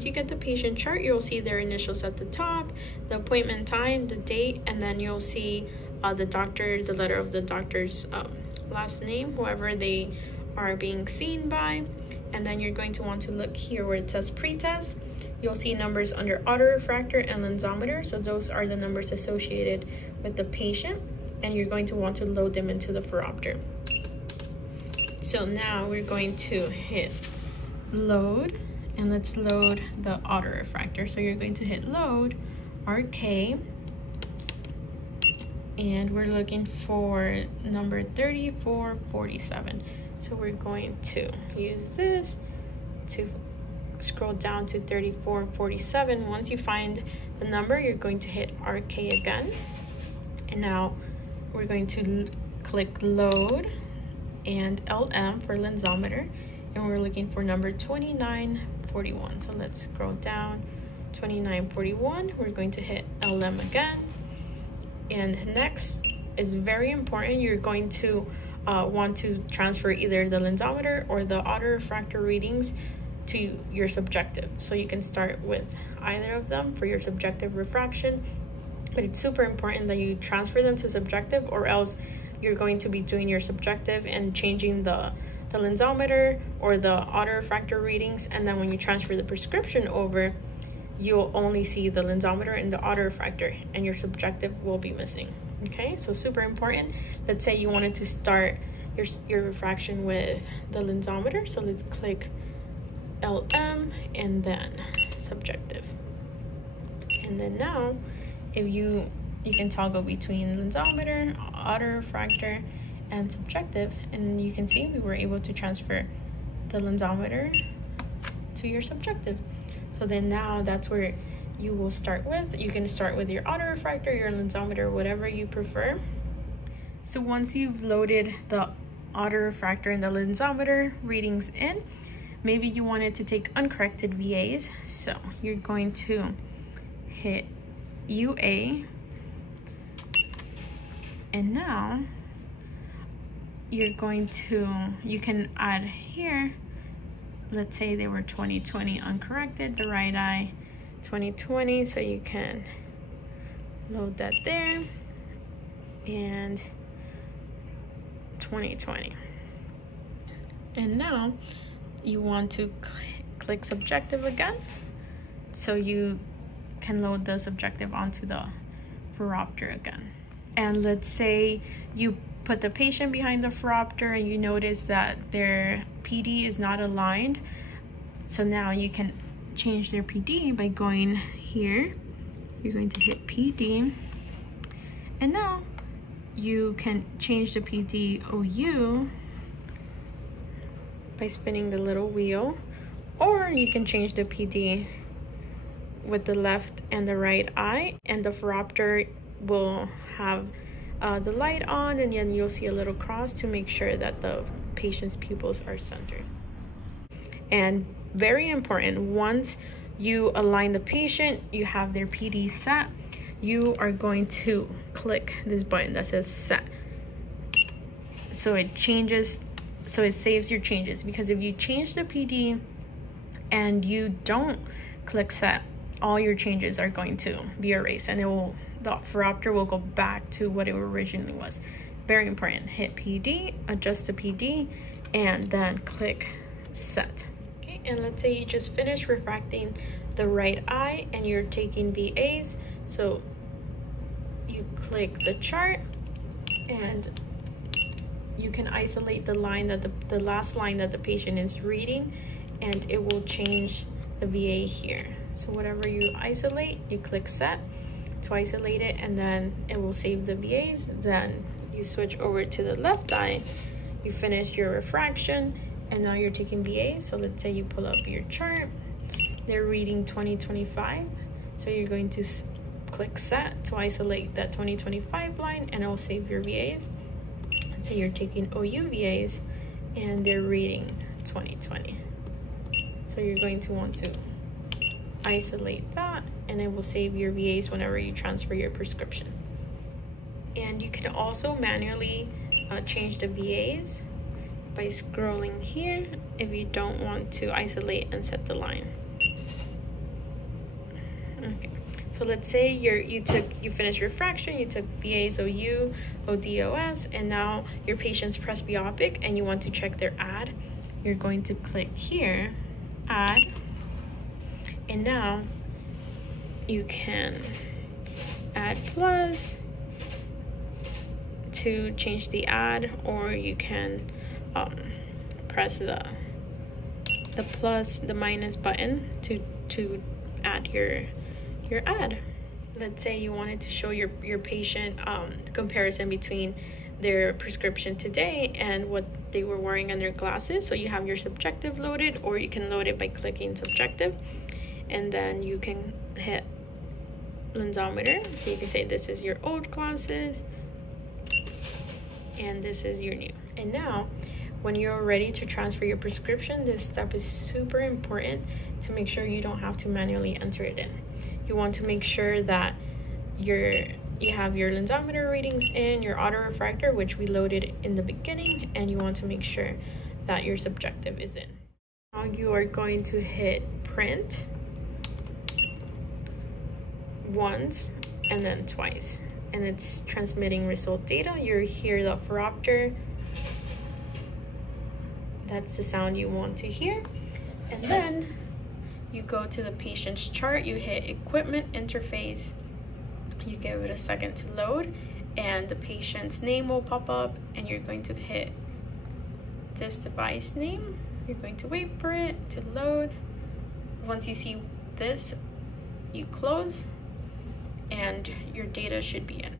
Once you get the patient chart, you'll see their initials at the top, the appointment time, the date, and then you'll see the doctor, the letter of the doctor's last name, whoever they are being seen by. And then you're going to want to look here where it says pretest. You'll see numbers under autorefractor and lensometer. So those are the numbers associated with the patient, and you're going to want to load them into the Phoropter. So now we're going to hit load, and let's load the autorefractor. So you're going to hit load, RK, and we're looking for number 3447. So we're going to use this to scroll down to 3447. Once you find the number, you're going to hit RK again. And now we're going to click load and LM for lensometer. And we're looking for number 2941. So let's scroll down, 2941. We're going to hit LM again. And next is very important. You're going to want to transfer either the lensometer or the autorefractor readings to your subjective. So you can start with either of them for your subjective refraction, but it's super important that you transfer them to subjective, or else you're going to be doing your subjective and changing the lensometer or the autorefractor readings, and then when you transfer the prescription over, you'll only see the lensometer and the autorefractor, and your subjective will be missing. Okay, so super important. Let's say you wanted to start your refraction with the lensometer, so let's click LM and then subjective. And then now, if you can toggle between lensometer, autorefractor, and subjective, and you can see we were able to transfer the lensometer to your subjective. So then now that's where you will start with. You can start with your autorefractor, your lensometer, whatever you prefer. So once you've loaded the autorefractor and the lensometer readings in, maybe you wanted to take uncorrected VAs. So you're going to hit UA, and now you're going to, you can add here, let's say they were 2020 uncorrected, the right eye 2020, so you can load that there, and 2020. And now you want to click subjective again, so you can load the subjective onto the Phoropter again. And let's say you put the patient behind the Phoropter and you notice that their PD is not aligned. So now you can change their PD by going here. You're going to hit PD, and now you can change the PD OU by spinning the little wheel, or you can change the PD with the left and the right eye, and the Phoropter will have the light on, and then you'll see a little cross to make sure that the patient's pupils are centered. And very important, once you align the patient, you have their PD set, you are going to click this button that says set. So it changes, so it saves your changes, because if you change the PD and you don't click set, all your changes are going to be erased, and the Phoropter will go back to what it originally was. Very important. Hit PD, adjust the PD, and then click set. Okay, and let's say you just finished refracting the right eye and you're taking VAs. So you click the chart, and you can isolate the line that the last line that the patient is reading, and it will change the VA here. So whatever you isolate, you click set to isolate it, and then it will save the VAs. Then you switch over to the left eye, you finish your refraction, and now you're taking VA. So let's say you pull up your chart, they're reading 2025, so you're going to click set to isolate that 2025 line, and it will save your VAs. Let's say you're taking OU VAs and they're reading 2020, so you're going to want to isolate that, and it will save your VAs whenever you transfer your prescription. And you can also manually change the VAs by scrolling here if you don't want to isolate and set the line. So let's say you finished your fraction, you took BAs, OU, ODOS, and now your patient's presbyopic and you want to check their add. You're going to click here, add, and now you can add plus to change the add, or you can press the plus, the minus button to add your add. Let's say you wanted to show your patient the comparison between their prescription today and what they were wearing on their glasses. So you have your subjective loaded, or you can load it by clicking subjective, and then you can hit lensometer. So you can say this is your old glasses and this is your new. And now when you're ready to transfer your prescription, this step is super important to make sure you don't have to manually enter it in. You want to make sure that you have your lensometer readings in, your autorefractor, which we loaded in the beginning, and you want to make sure that your subjective is in. Now you are going to hit print once and then twice, and it's transmitting result data. You hear the Phoropter. That's the sound you want to hear. And then you go to the patient's chart, you hit equipment interface, you give it a second to load, and the patient's name will pop up, and you're going to hit this device name. You're going to wait for it to load. Once you see this, you close, and your data should be in.